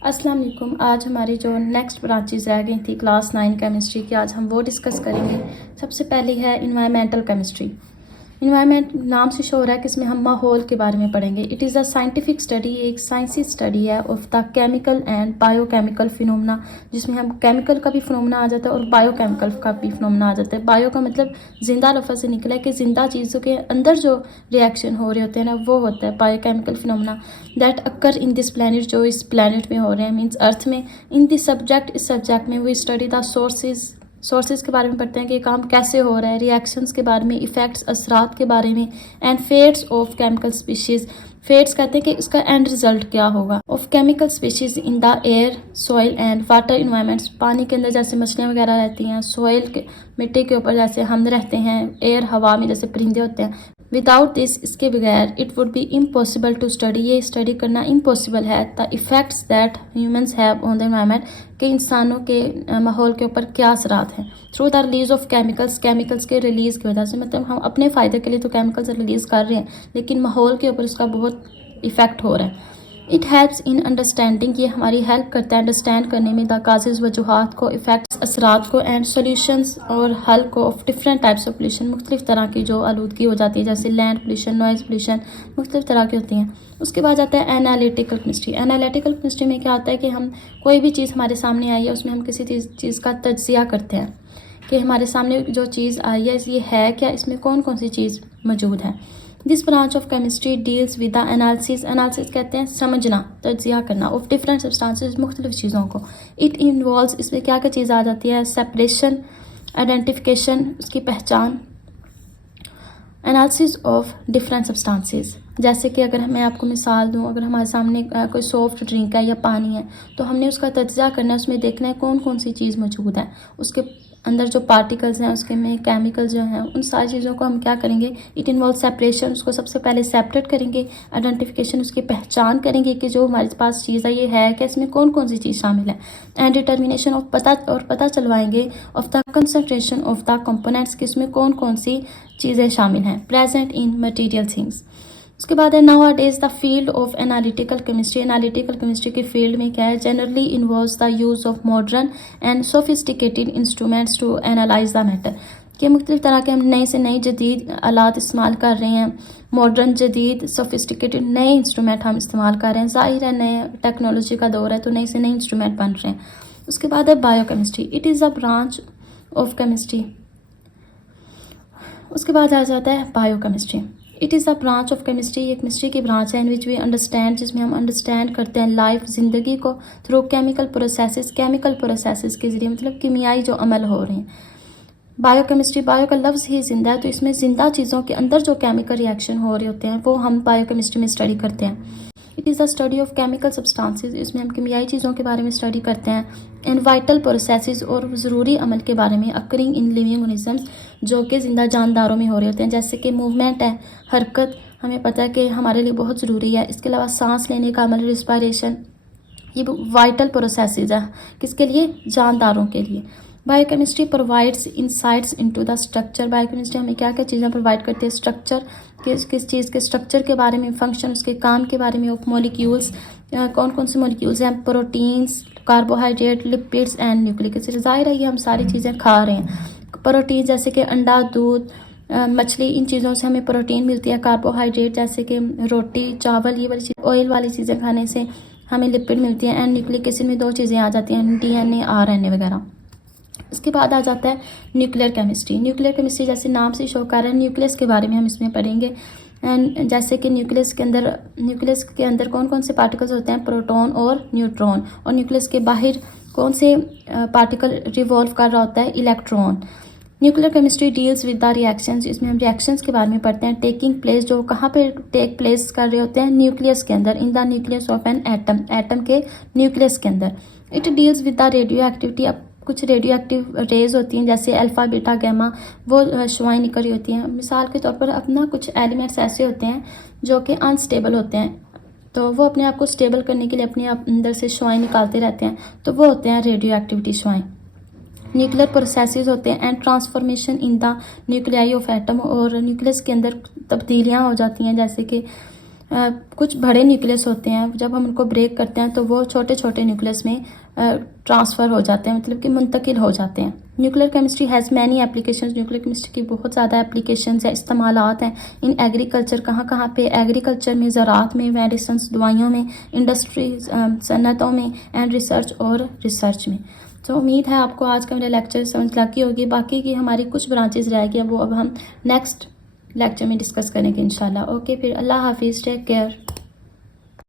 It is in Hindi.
अस्सलाम वालेकुम। आज हमारी जो नेक्स्ट ब्रांचेस रह गई थी क्लास 9 केमिस्ट्री की, आज हम वो डिस्कस करेंगे। सबसे पहली है इन्वायरमेंटल केमिस्ट्री। इन्वायरमेंट नाम से शो हो रहा है कि इसमें हम माहौल के बारे में पढ़ेंगे। It is a scientific study, एक साइंसी स्टडी है of the chemical and biochemical phenomena, जिसमें हम केमिकल का भी फिनोमेना आ जाता है और बायोकेमिकल का भी फिनोमेना आ जाता है। बायो का मतलब जिंदा लफ्ज़ से निकला है कि जिंदा चीज़ों के अंदर जो रिएक्शन हो रहे होते हैं ना, वो होता है biochemical phenomena that occur in this planet, जो इस प्लानट में हो रहे हैं, मीन्स अर्थ में। इन दिस सब्जेक्ट, इस सब्जेक्ट में वी स्टडी द सोर्सेज के बारे में पढ़ते हैं कि काम कैसे हो रहा है, रिएक्शंस के बारे में, इफ़ेक्ट्स असरात के बारे में, and fates of chemical species. Fates कहते हैं कि इसका एंड रिजल्ट क्या होगा। Of chemical species in the air, soil and water environments. पानी के अंदर जैसे मछलियाँ वगैरह रहती हैं, सॉइल के मिट्टी के ऊपर जैसे हम रहते हैं, एयर हवा में जैसे परिंदे होते हैं। विदाउट दिस, इसके बगैर, it would be impossible to study, ये स्टडी करना इम्पॉसिबल है। The effects that humans have on the environment, के इंसानों के माहौल के ऊपर क्या असरात हैं। Through the release of chemicals, chemicals के रिलीज़ की वजह से, मतलब हम अपने फ़ायदे के लिए तो केमिकल्स रिलीज़ कर रहे हैं, लेकिन माहौल के ऊपर उसका बहुत इफ़ेक्ट हो रहा है। इट हेल्प्स इन अंडरस्टैंडिंग, ये हमारी हेल्प करता है अंडरस्टैंड करने में, द काजेज़, वजूहात को, इफ़ेक्ट्स, असरात को, एंड सोल्यूशंस और हल को, of different types of pollution, मुख्तलिफ तरह की जो आलूदगी हो जाती है, जैसे लैंड पोल्यूशन, नॉइज़ पोल्यूशन, मुख्तलिफ तरह की होती हैं। उसके बाद आता है एनालिटिकल केमिस्ट्री। एनालिटिकल केमिस्ट्री में क्या होता है कि हम कोई भी चीज़ हमारे सामने आई है, उसमें हम किसी चीज़ का तज्जिया करते हैं कि हमारे सामने जो चीज़ आई है ये है क्या, इसमें कौन कौन सी चीज़ मौजूद है। This branch of chemistry deals with the analysis, analysis कहते हैं समझना, तज्जिया करना, ऑफ डिफरेंट सब्सटेंसेस, मुख्तलिफ चीज़ों को। इट इन्वॉल्व्स, इसमें क्या क्या चीज़ आ जाती है, सेपरेशन, आइडेंटिफिकेशन, उसकी पहचान, एनालिसिस ऑफ डिफरेंट सब्सटेंसेस। जैसे कि अगर मैं आपको मिसाल दूं, अगर हमारे सामने कोई सॉफ्ट ड्रिंक है या पानी है, तो हमने उसका तज्जिया करना है, उसमें देखना है कौन कौन सी चीज़ मौजूद है, उसके अंदर जो पार्टिकल्स हैं, उसके में केमिकल्स जो हैं, उन सारी चीज़ों को हम क्या करेंगे। इट इन्वॉल्व सेपरेशन, उसको सबसे पहले सेपरेट करेंगे। आइडेंटिफिकेशन, उसकी पहचान करेंगे कि जो हमारे पास चीज़ है ये है कि इसमें कौन कौन सी चीज़ शामिल है। एंड डिटर्मिनेशन ऑफ, पता चलवाएंगे of the concentration of the components, कि इसमें कौन कौन सी चीज़ें शामिल हैं प्रेजेंट इन मटीरियल थिंग्स। उसके बाद है nowadays the field of analytical chemistry. Analytical chemistry के फील्ड में क्या है, generally involves the use of modern and sophisticated instruments to analyse the matter, कि मुख्तलिफ तरह के हम नए से नए जदीद आलात इस्तेमाल कर रहे हैं, मॉडर्न जदीद सोफिस्टिकेटेड नए इंस्ट्रूमेंट हम इस्तेमाल कर रहे हैं। ज़ाहिर है नए टेक्नोलॉजी का दौर है, तो नए से नए इंस्ट्रूमेंट बन रहे हैं। उसके बाद है biochemistry. It is a branch of chemistry. उसके बाद आ जाता है biochemistry. It is a branch of chemistry, ये केमिस्ट्री की ब्रांच है इन विच वी अंडरस्टैंड, जिसमें हम अंडरस्टैंड करते हैं लाइफ, ज़िंदगी को, through chemical processes, chemical processes के ज़रिए, मतलब कीमियाई जो अमल हो रहे हैं। बायोकेमिस्ट्री, बायो का लफ्ज़ ही जिंदा है, तो इसमें ज़िंदा चीज़ों के अंदर जो केमिकल रिएक्शन हो रहे होते हैं वो हम बायोकेमिस्ट्री में स्टडी करते हैं। It is the study of chemical substances, इसमें हम कीमियाई चीज़ों के बारे में स्टडी करते हैं। एंड वाइटल प्रोसेसेस, और ज़रूरी अमल के बारे में, अकरिंग इन लिविंग ऑर्गेनिजम्स, जो कि ज़िंदा जानदारों में हो रहे होते हैं। जैसे कि मूवमेंट है, हरकत, हमें पता है कि हमारे लिए बहुत ज़रूरी है। इसके अलावा सांस लेने का अमल, रिस्पायरेशन, ये वाइटल प्रोसेसेस है, किसके लिए, जानदारों के लिए। Biochemistry provides insights into the structure. Biochemistry हमें क्या क्या चीज़ें प्रोवाइड करती है, स्ट्रक्चर, किस चीज़ के स्ट्रक्चर के बारे में, फंक्शन, उसके काम के बारे में, ऑफ मॉलिक्यूल्स, कौन कौन से मॉलिक्यूल्स हैं, proteins, carbohydrate, lipids and nucleic acid. ज़ाहिर है ये हम सारी चीज़ें खा रहे हैं। प्रोटीन जैसे कि अंडा, दूध, मछली, इन चीज़ों से हमें प्रोटीन मिलती है। कार्बोहाइड्रेट जैसे कि रोटी, चावल, ये वाली चीज़, ऑयल वाली चीज़ें खाने से हमें लिपिड मिलती हैं। एंड न्यूक्लिक एसिड में दो चीज़ें आ जाती हैं, DNA, RNA वगैरह। इसके बाद आ जाता है न्यूक्लियर केमिस्ट्री। न्यूक्लियर केमिस्ट्री जैसे नाम से शो कर रहा है, न्यूक्लियस के बारे में हम इसमें पढ़ेंगे। एंड जैसे कि न्यूक्लियस के अंदर कौन कौन से पार्टिकल्स होते हैं, प्रोटॉन और न्यूट्रॉन, और न्यूक्लियस के बाहर कौन से पार्टिकल रिवॉल्व कर रहा होता है, electron. Nuclear chemistry deals with the reactions, इसमें हम रिएक्शंस के बारे में पढ़ते हैं। टेकिंग प्लेस, जो कहाँ पे टेक प्लेस कर रहे होते हैं, न्यूक्लियस के अंदर, in the nucleus of an atom, atom के न्यूक्लियस के अंदर। It deals with the radio activity, अब कुछ रेडियो एक्टिव रेज होती हैं जैसे अल्फ़ा, बीटा, गामा, वो शुआएँ निकल रही होती हैं। मिसाल के तौर पर अपना कुछ एलिमेंट्स ऐसे होते हैं जो कि अनस्टेबल होते हैं, तो वो अपने आप को स्टेबल करने के लिए अपने अंदर से शुआएँ निकालते रहते हैं, तो वो होते हैं रेडियो एक्टिविटी शुआएँ। न्यूक्लियर प्रोसेसेस होते हैं and transformation in the nuclei of atom, और न्यूक्लियस के अंदर तब्दीलियाँ हो जाती हैं, जैसे कि कुछ बड़े न्यूक्लियस होते हैं, जब हम उनको ब्रेक करते हैं तो वो छोटे छोटे न्यूक्लियस में ट्रांसफ़र हो जाते हैं, मतलब कि मुंतकिल हो जाते हैं। Nuclear chemistry has many applications, nuclear chemistry की बहुत ज़्यादा एप्लीकेशंस है, इस्तेमालात हैं इन एग्रीकल्चर। कहाँ कहाँ पे? एग्रीकल्चर में, ज़राअत में, मेडिसिन्स दवाइयों में, इंडस्ट्रीज सनतों में, एंड रिसर्च और रिसर्च में। तो उम्मीद है आपको आज का मेरा लेक्चर समझ लगी होगी। बाकी की हमारी कुछ ब्रांचेस रह गई, वो अब हम नेक्स्ट लेक्चर में डिस्कस करेंगे इंशाल्लाह। ओके, फिर अल्लाह हाफिज़, टेक केयर।